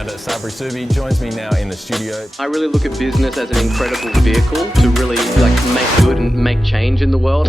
co-founder Sabri Suby joins me now in the studio. I really look at business as an incredible vehicle to really make good and make change in the world.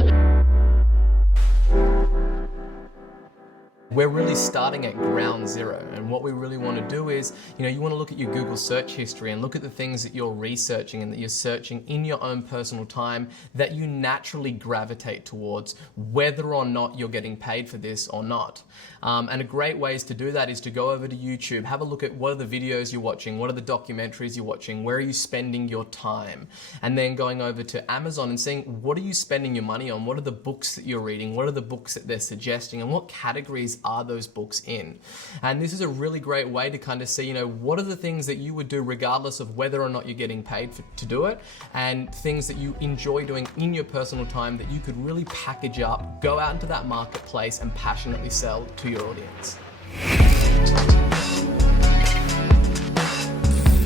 We're really starting at ground zero, and what we really want to do is, you want to look at your Google search history and look at the things that you're researching and that you're searching in your own personal time that you naturally gravitate towards, whether or not you're getting paid for this or not. And a great ways to do that is to go over to YouTube, have a look at what are the videos you're watching, what are the documentaries you're watching, where are you spending your time, and then going over to Amazon and seeing what are you spending your money on, what are the books that you're reading, what are the books that they're suggesting, and what categories are those books in. And this is a really great way to kind of see, what are the things that you would do regardless of whether or not you're getting paid to do it, and things that you enjoy doing in your personal time that you could really package up, go out into that marketplace and passionately sell to your audience.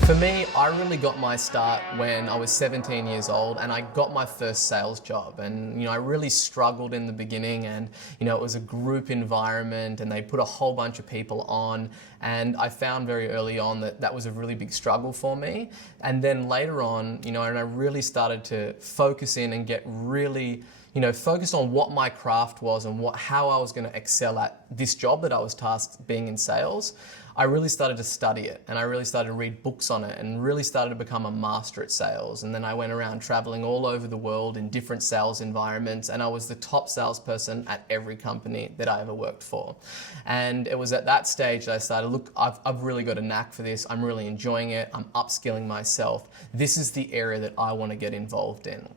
For me, I really got my start when I was 17 years old and I got my first sales job. And I really struggled in the beginning, and it was a group environment and they put a whole bunch of people on, and I found very early on that was a really big struggle for me. And then later on, and I really started to focus in and get really focused on what my craft was and how I was going to excel at this job that I was tasked being in sales. I really started to study it, and I really started to read books on it and really started to become a master at sales. And then I went around traveling all over the world in different sales environments, and I was the top salesperson at every company that I ever worked for. And it was at that stage that I started, look, I've really got a knack for this. I'm really enjoying it. I'm upskilling myself. This is the area that I want to get involved in.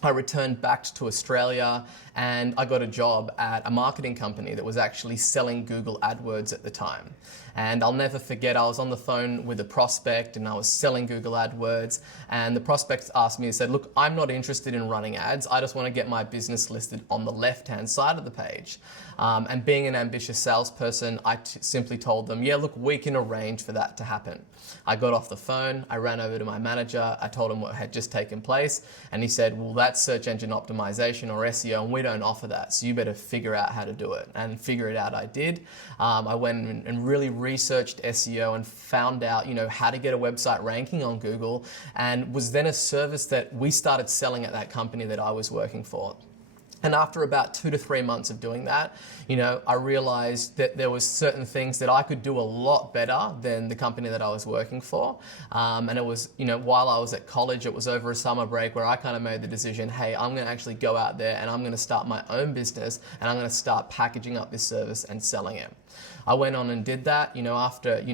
I returned back to Australia and I got a job at a marketing company that was actually selling Google AdWords at the time. And I'll never forget, I was on the phone with a prospect and I was selling Google AdWords, and the prospect asked me and said, look, I'm not interested in running ads. I just want to get my business listed on the left-hand side of the page. And being an ambitious salesperson, I simply told them, yeah, look, we can arrange for that to happen. I got off the phone, I ran over to my manager, I told him what had just taken place, and he said, well, that's search engine optimization or SEO, and we don't offer that, so you better figure out how to do it. And figure it out I did. I went and really researched SEO and found out, how to get a website ranking on Google, and was then a service that we started selling at that company that I was working for. And after about 2 to 3 months of doing that, I realized that there was certain things that I could do a lot better than the company that I was working for. And it was, while I was at college, it was over a summer break where I kind of made the decision, hey, I'm going to actually go out there and I'm going to start my own business and I'm going to start packaging up this service and selling it. I went on and did that. After,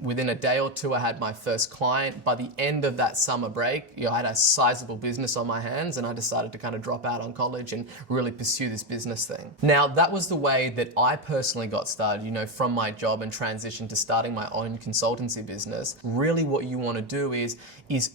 within a day or two, I had my first client. By the end of that summer break, I had a sizable business on my hands, and I decided to kind of drop out on college and really pursue this business thing. Now, that was the way that I personally got started, from my job and transitioned to starting my own consultancy business. Really what you want to do is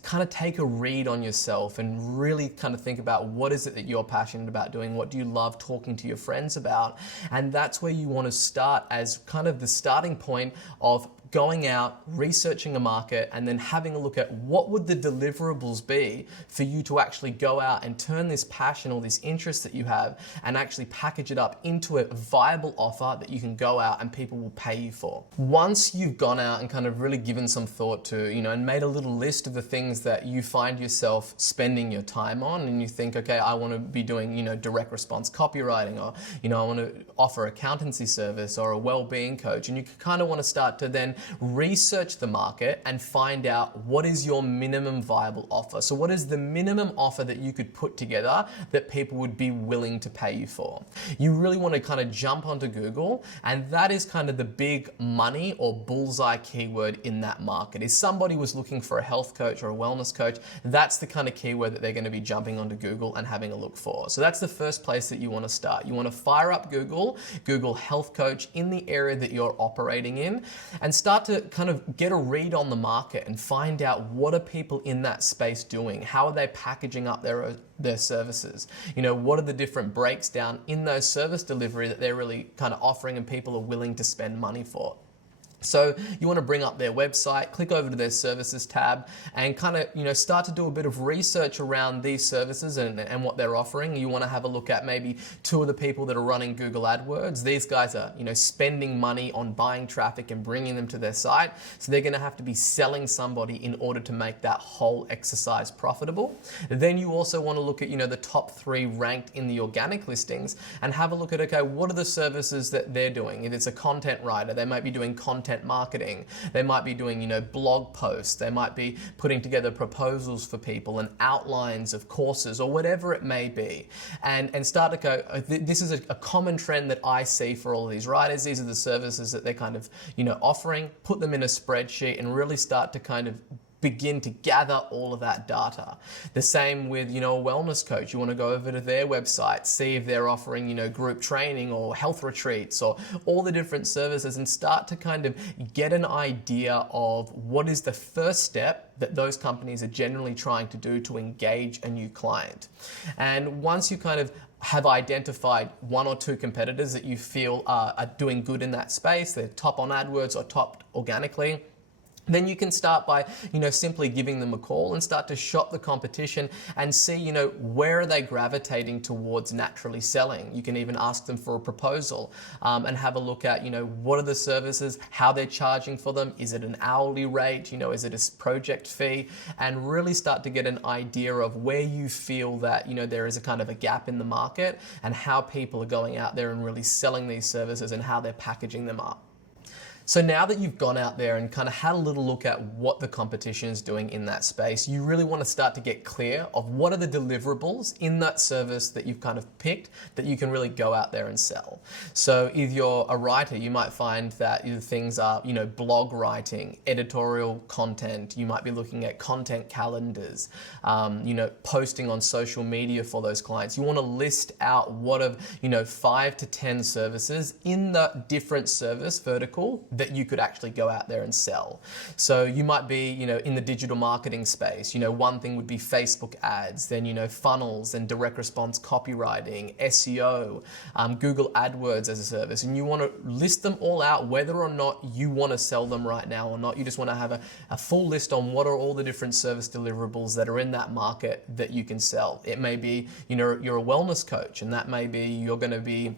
kind of take a read on yourself and really kind of think about what is it that you're passionate about doing, what do you love talking to your friends about, and that's where you want to start as kind of the starting point of going out, researching a market, and then having a look at what would the deliverables be for you to actually go out and turn this passion or this interest that you have and actually package it up into a viable offer that you can go out and people will pay you for. Once you've gone out and kind of really given some thought to, and made a little list of the things that you find yourself spending your time on, and you think, okay, I want to be doing, direct response copywriting, or, I want to offer accountancy service or a well-being coach, and you kind of want to start to then research the market and find out what is your minimum viable offer. So what is the minimum offer that you could put together that people would be willing to pay you for? You really want to kind of jump onto Google, and that is kind of the big money or bullseye keyword in that market. If somebody was looking for a health coach or a wellness coach, that's the kind of keyword that they're going to be jumping onto Google and having a look for. So that's the first place that you want to start. You want to fire up Google health coach in the area that you're operating in, and start to kind of get a read on the market and find out what are people in that space doing? How are they packaging up their services? What are the different breaks down in those service delivery that they're really kind of offering and people are willing to spend money for? So you want to bring up their website, click over to their services tab, and kind of start to do a bit of research around these services and what they're offering. You want to have a look at maybe 2 of the people that are running Google AdWords. These guys are spending money on buying traffic and bringing them to their site, so they're going to have to be selling somebody in order to make that whole exercise profitable. Then you also want to look at the top 3 ranked in the organic listings and have a look at, okay, what are the services that they're doing? If it's a content writer, they might be doing content marketing, they might be doing blog posts, they might be putting together proposals for people and outlines of courses or whatever it may be, and start to go, this is a common trend that I see for all of these writers. These are the services that they're kind of offering. Put them in a spreadsheet and really start to kind of begin to gather all of that data. The same with, a wellness coach. You want to go over to their website, see if they're offering, group training or health retreats or all the different services, and start to kind of get an idea of what is the first step that those companies are generally trying to do to engage a new client. And once you kind of have identified 1 or 2 competitors that you feel are doing good in that space, they're top on AdWords or top organically, then you can start by, simply giving them a call and start to shop the competition and see, where are they gravitating towards naturally selling. You can even ask them for a proposal and have a look at, what are the services, how they're charging for them. Is it an hourly rate? Is it a project fee? And really start to get an idea of where you feel that, there is a kind of a gap in the market and how people are going out there and really selling these services and how they're packaging them up. So now that you've gone out there and kind of had a little look at what the competition is doing in that space, you really want to start to get clear of what are the deliverables in that service that you've kind of picked that you can really go out there and sell. So if you're a writer, you might find that things are, blog writing, editorial content. You might be looking at content calendars, posting on social media for those clients. You want to list out what of, 5 to 10 services in the different service vertical that you could actually go out there and sell. So you might be, in the digital marketing space. One thing would be Facebook ads, then, funnels and direct response copywriting, SEO, Google AdWords as a service. And you want to list them all out, whether or not you want to sell them right now or not. You just want to have a full list on what are all the different service deliverables that are in that market that you can sell. It may be, you're a wellness coach, and that may be you're going to be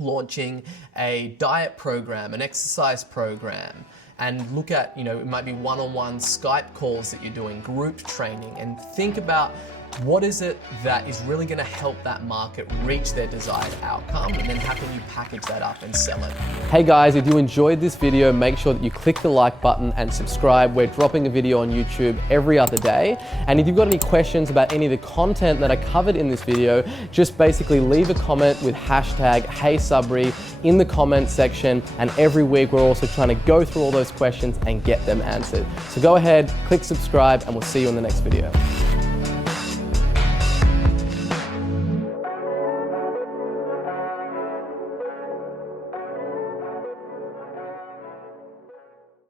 launching a diet program, an exercise program, and look at, it might be one-on-one Skype calls that you're doing, group training, and think about what is it that is really going to help that market reach their desired outcome, and then how can you package that up and sell it. Hey guys, if you enjoyed this video, make sure that you click the like button and subscribe. We're dropping a video on YouTube every other day. And if you've got any questions about any of the content that I covered in this video, just basically leave a comment with hashtag #HeySabri in the comment section. And every week we're also trying to go through all those questions and get them answered. So go ahead, click subscribe, and we'll see you in the next video.